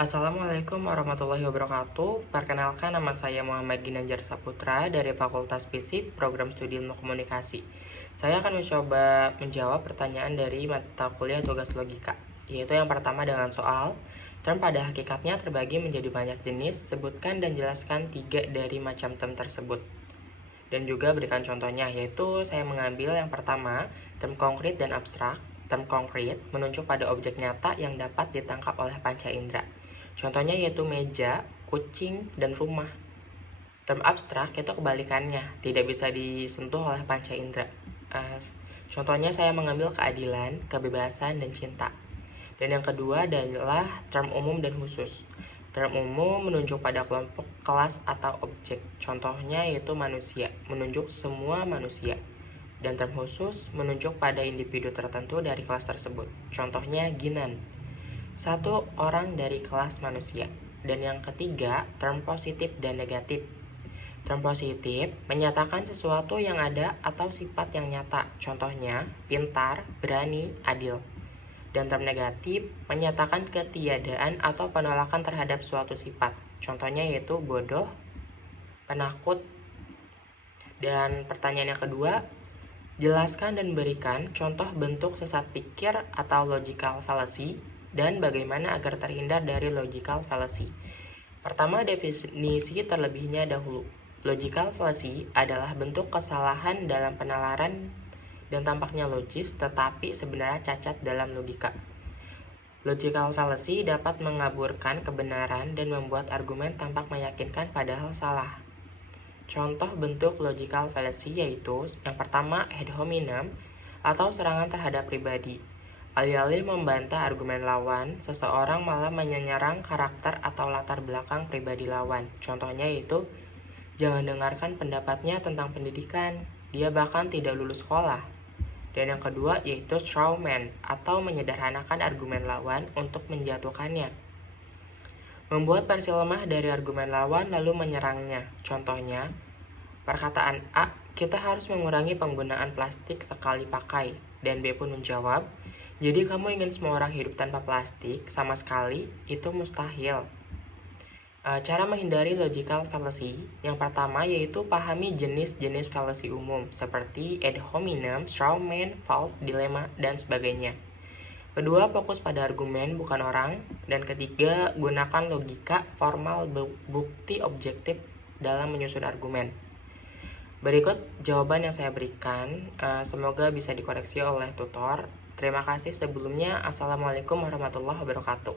Assalamualaikum warahmatullahi wabarakatuh. Perkenalkan, nama saya Muhammad Ginanjar Saputra dari Fakultas Fisip, Program Studi Ilmu Komunikasi. Saya akan mencoba menjawab pertanyaan dari mata kuliah tugas logika, yaitu yang pertama dengan soal, term pada hakikatnya terbagi menjadi banyak jenis, sebutkan dan jelaskan 3 dari macam term tersebut. Dan juga berikan contohnya, yaitu saya mengambil yang pertama, term konkret dan abstrak. Term konkret menunjuk pada objek nyata yang dapat ditangkap oleh panca indera. Contohnya yaitu meja, kucing, dan rumah. Term abstrak itu kebalikannya, tidak bisa disentuh oleh panca indera. Contohnya saya mengambil keadilan, kebebasan, dan cinta. Dan yang kedua adalah term umum dan khusus. Term umum menunjuk pada kelompok, kelas, atau objek. Contohnya yaitu manusia, menunjuk semua manusia. Dan term khusus menunjuk pada individu tertentu dari kelas tersebut. Contohnya Ginan, satu orang dari kelas manusia. Dan yang ketiga, term positif dan negatif. Term positif menyatakan sesuatu yang ada atau sifat yang nyata. Contohnya, pintar, berani, adil. Dan term negatif menyatakan ketiadaan atau penolakan terhadap suatu sifat. Contohnya yaitu bodoh, penakut. Dan pertanyaan yang kedua, jelaskan dan berikan contoh bentuk sesat pikir atau logical fallacy dan bagaimana agar terhindar dari logical fallacy. Pertama, definisi terlebihnya dahulu. Logical fallacy adalah bentuk kesalahan dalam penalaran dan tampaknya logis tetapi sebenarnya cacat dalam logika. Logical fallacy dapat mengaburkan kebenaran dan membuat argumen tampak meyakinkan padahal salah. Contoh bentuk logical fallacy yaitu yang pertama ad hominem atau serangan terhadap pribadi. Alih-alih membantah argumen lawan, seseorang malah menyerang karakter atau latar belakang pribadi lawan. Contohnya yaitu, jangan dengarkan pendapatnya tentang pendidikan, dia bahkan tidak lulus sekolah. Dan yang kedua yaitu strawman atau menyederhanakan argumen lawan untuk menjatuhkannya. Membuat versi lemah dari argumen lawan lalu menyerangnya. Contohnya, perkataan A, kita harus mengurangi penggunaan plastik sekali pakai. Dan B pun menjawab, jadi kamu ingin semua orang hidup tanpa plastik? Sama sekali, itu mustahil. Cara menghindari logical fallacy yang pertama yaitu pahami jenis-jenis fallacy umum seperti ad hominem, strawman, false dilemma, dan sebagainya. Kedua, fokus pada argumen bukan orang. Dan ketiga, gunakan logika, formal, bukti objektif dalam menyusun argumen. Berikut jawaban yang saya berikan, semoga bisa dikoreksi oleh tutor. Terima kasih sebelumnya. Assalamualaikum warahmatullahi wabarakatuh.